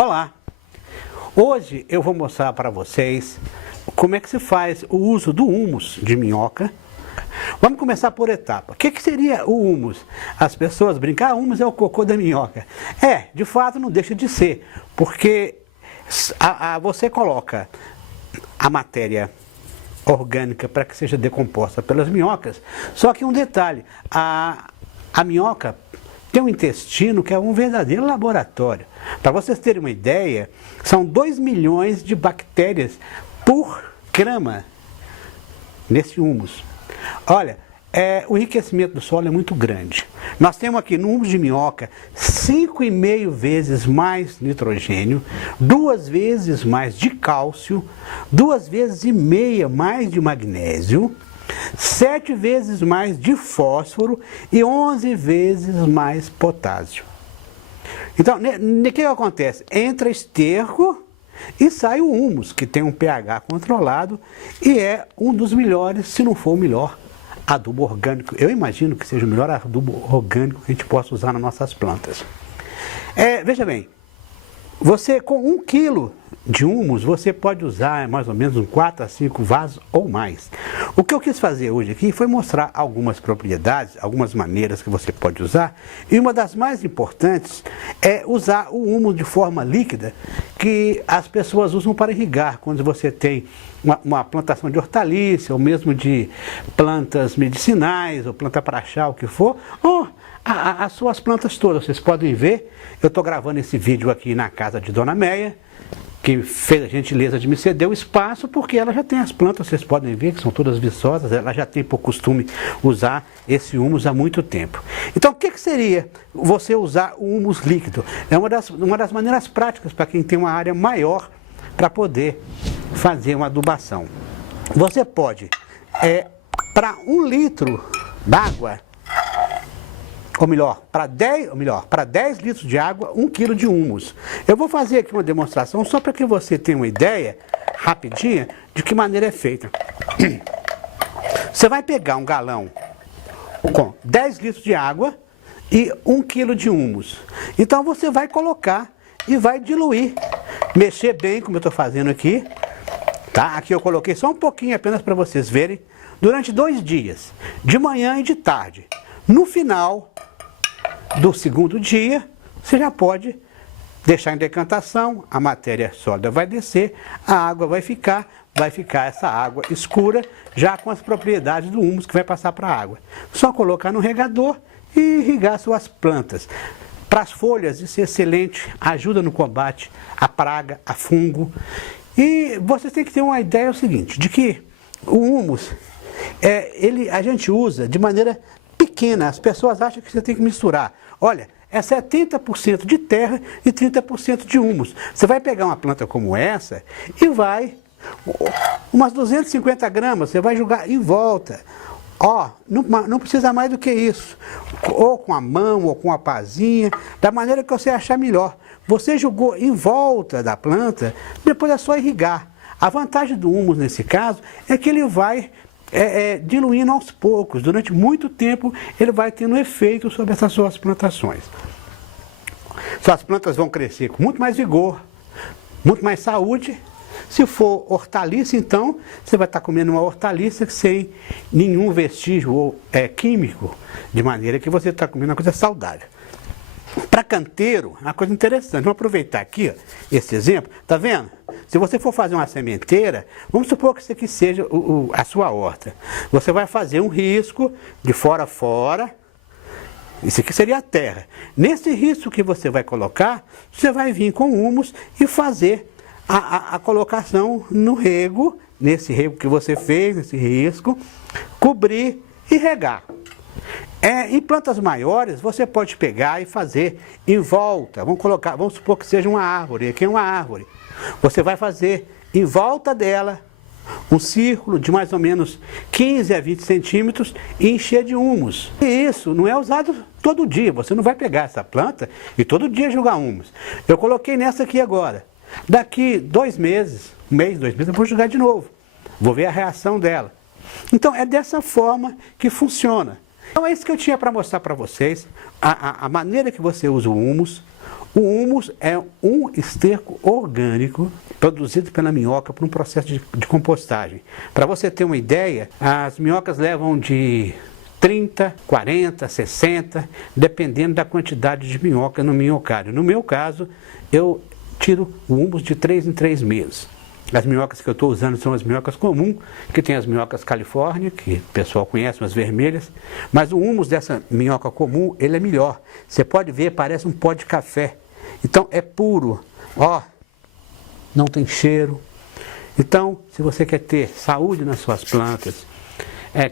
Olá! Hoje eu vou mostrar para vocês como é que se faz o uso do humus de minhoca. Vamos começar por etapa. O que seria o humus? As pessoas brincam, humus é o cocô da minhoca. De fato não deixa de ser, porque você coloca a matéria orgânica para que seja decomposta pelas minhocas, só que um detalhe, a minhoca tem um intestino que é um verdadeiro laboratório. Para vocês terem uma ideia, são 2 milhões de bactérias por grama nesse humus. Olha, o enriquecimento do solo é muito grande. Nós temos aqui no humus de minhoca 5,5 vezes mais nitrogênio, 2 vezes mais de cálcio, 2,5 vezes mais de magnésio, 7 vezes mais de fósforo e 11 vezes mais potássio. Então, o que acontece? Entra esterco e sai o humus, que tem um pH controlado e é um dos melhores, se não for o melhor, adubo orgânico. Eu imagino que seja o melhor adubo orgânico que a gente possa usar nas nossas plantas. Veja bem, você com 1 quilo de humus, você pode usar mais ou menos uns 4 a 5 vasos ou mais. O que eu quis fazer hoje aqui foi mostrar algumas propriedades, algumas maneiras que você pode usar. E uma das mais importantes é usar o humus de forma líquida, que as pessoas usam para irrigar, quando você tem uma plantação de hortaliça, ou mesmo de plantas medicinais, ou planta para chá, o que for, ou as suas plantas todas. Vocês podem ver, eu estou gravando esse vídeo aqui na casa de Dona Meia, que fez a gentileza de me ceder o espaço, porque ela já tem as plantas, vocês podem ver que são todas viçosas, ela já tem por costume usar esse humus há muito tempo. Então, o que seria você usar o humus líquido? É uma das maneiras práticas para quem tem uma área maior para poder fazer uma adubação. Você pode, para 1 litro d'água, ou melhor, para 10 litros de água, 1 quilo de humus. Eu vou fazer aqui uma demonstração só para que você tenha uma ideia, rapidinha, de que maneira é feita. Você vai pegar um galão com 10 litros de água e 1 quilo de humus. Então você vai colocar e vai diluir, mexer bem, como eu estou fazendo aqui. Tá? Aqui eu coloquei só um pouquinho apenas para vocês verem, durante 2 dias, de manhã e de tarde. No final do segundo dia, você já pode deixar em decantação, a matéria sólida vai descer, a água vai ficar essa água escura, já com as propriedades do humus que vai passar para a água. Só colocar no regador e irrigar suas plantas. Para as folhas, isso é excelente, ajuda no combate à praga, a fungo. E vocês têm que ter uma ideia, seguinte, de que o humus, a gente usa de maneira pequena. As pessoas acham que você tem que misturar. Olha, é 70% de terra e 30% de humus. Você vai pegar uma planta como essa e vai, umas 250 gramas, você vai jogar em volta. Não precisa mais do que isso. Ou com a mão, ou com a pazinha, da maneira que você achar melhor. Você jogou em volta da planta, depois é só irrigar. A vantagem do humus nesse caso é que ele vai diluindo aos poucos. Durante muito tempo ele vai tendo efeito sobre essas suas plantações. Suas plantas vão crescer com muito mais vigor, muito mais saúde. Se for hortaliça, então você vai estar comendo uma hortaliça sem nenhum vestígio químico, de maneira que você está comendo uma coisa saudável. Para canteiro, é uma coisa interessante. Vamos aproveitar aqui, esse exemplo. Tá vendo? Se você for fazer uma sementeira, vamos supor que isso aqui seja a sua horta. Você vai fazer um risco de fora a fora. Isso aqui seria a terra. Nesse risco que você vai colocar, você vai vir com humus e fazer a colocação no rego, nesse rego que você fez, nesse risco, cobrir e regar. Em plantas maiores, você pode pegar e fazer em volta. Vamos supor que seja uma árvore. Aqui é uma árvore. Você vai fazer em volta dela um círculo de mais ou menos 15 a 20 centímetros e encher de humus. E isso não é usado todo dia. Você não vai pegar essa planta e todo dia jogar humus. Eu coloquei nessa aqui agora. Daqui 2 meses, 1 mês, 2 meses, eu vou jogar de novo. Vou ver a reação dela. Então é dessa forma que funciona. Então é isso que eu tinha para mostrar para vocês, a maneira que você usa o humus, O humus é um esterco orgânico produzido pela minhoca por um processo de compostagem. Para você ter uma ideia, as minhocas levam de 30, 40, 60, dependendo da quantidade de minhoca no minhocário. No meu caso, eu tiro o humus de 3 em 3 meses. As minhocas que eu estou usando são as minhocas comuns, que tem as minhocas Califórnia, que o pessoal conhece, as vermelhas, mas o humus dessa minhoca comum, ele é melhor. Você pode ver, parece um pó de café. Então é puro, ó, não tem cheiro. Então, se você quer ter saúde nas suas plantas,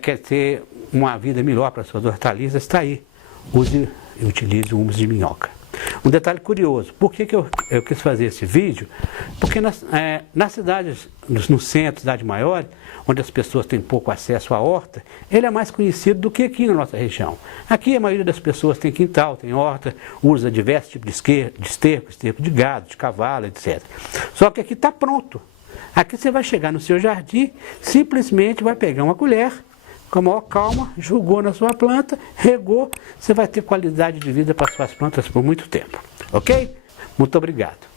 quer ter uma vida melhor para as suas hortaliças, está aí. Use e utilize o humus de minhoca. Um detalhe curioso, por que eu quis fazer esse vídeo? Porque nas cidades, no centro, cidade maior, onde as pessoas têm pouco acesso à horta, ele é mais conhecido do que aqui na nossa região. Aqui a maioria das pessoas tem quintal, tem horta, usa diversos tipos de esterco de gado, de cavalo, etc. Só que aqui está pronto. Aqui você vai chegar no seu jardim, simplesmente vai pegar uma colher, com a maior calma, jogou na sua planta, regou, você vai ter qualidade de vida para suas plantas por muito tempo. Ok? Muito obrigado.